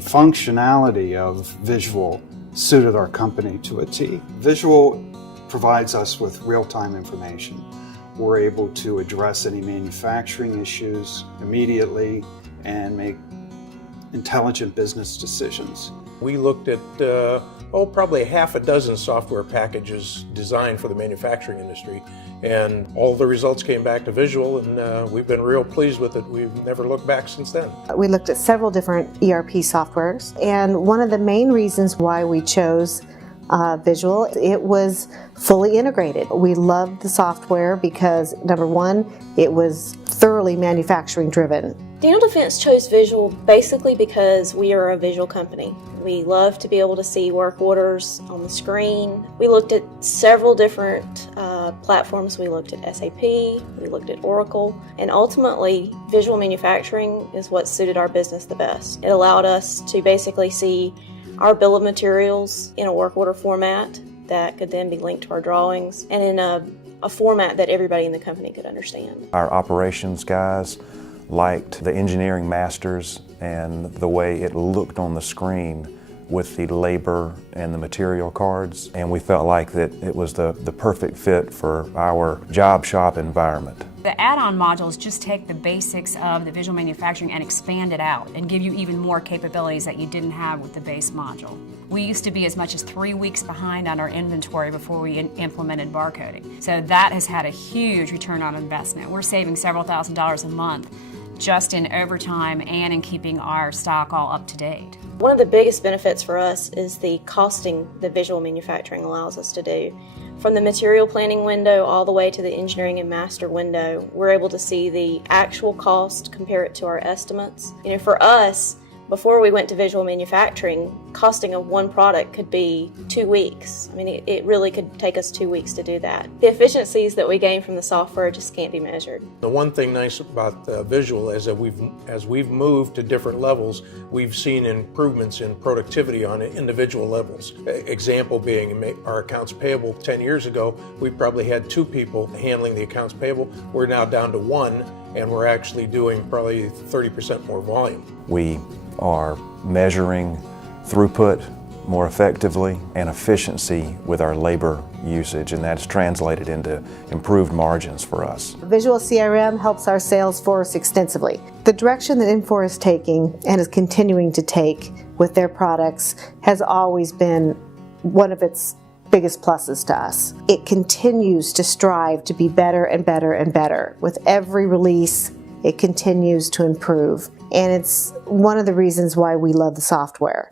the functionality of Visual suited our company to a T. Visual provides us with real-time information. We're able to address any manufacturing issues immediately and make intelligent business decisions. We looked at probably half a dozen software packages designed for the manufacturing industry, and all the results came back to Visual, and we've been real pleased with it. We've never looked back since then. We looked at several different ERP softwares, and one of the main reasons why we chose Visual, it was fully integrated. We loved the software because, number one, it was thoroughly manufacturing driven. Daniel Defense chose Visual basically because we are a visual company. We love to be able to see work orders on the screen. We looked at several different platforms. We looked at SAP, we looked at Oracle, and ultimately visual manufacturing is what suited our business the best. It allowed us to basically see our bill of materials in a work order format that could then be linked to our drawings and in a format that everybody in the company could understand. Our operations guys liked the engineering masters and the way it looked on the screen with the labor and the material cards, and we felt like that it was the perfect fit for our job shop environment. The add-on modules just take the basics of the visual manufacturing and expand it out and give you even more capabilities that you didn't have with the base module. We used to be as much as 3 weeks behind on our inventory before we implemented barcoding. So that has had a huge return on investment. We're saving several $1,000s a month just in overtime and in keeping our stock all up to date. One of the biggest benefits for us is the costing that visual manufacturing allows us to do. From the material planning window all the way to the engineering and master window, we're able to see the actual cost, compare it to our estimates. You know, for us, before we went to visual manufacturing, costing of one product could be 2 weeks. I mean, it really could take us 2 weeks to do that. The efficiencies that we gain from the software just can't be measured. The one thing nice about Visual is that as we've moved to different levels, we've seen improvements in productivity on individual levels. Example being our accounts payable 10 years ago, we probably had 2 people handling the accounts payable. We're now down to 1, and we're actually doing probably 30% more volume. We are measuring throughput more effectively and efficiency with our labor usage, and that's translated into improved margins for us. Visual CRM helps our sales force extensively. The direction that Infor is taking and is continuing to take with their products has always been one of its biggest pluses to us. It continues to strive to be better and better and better. With every release, it continues to improve, and it's one of the reasons why we love the software.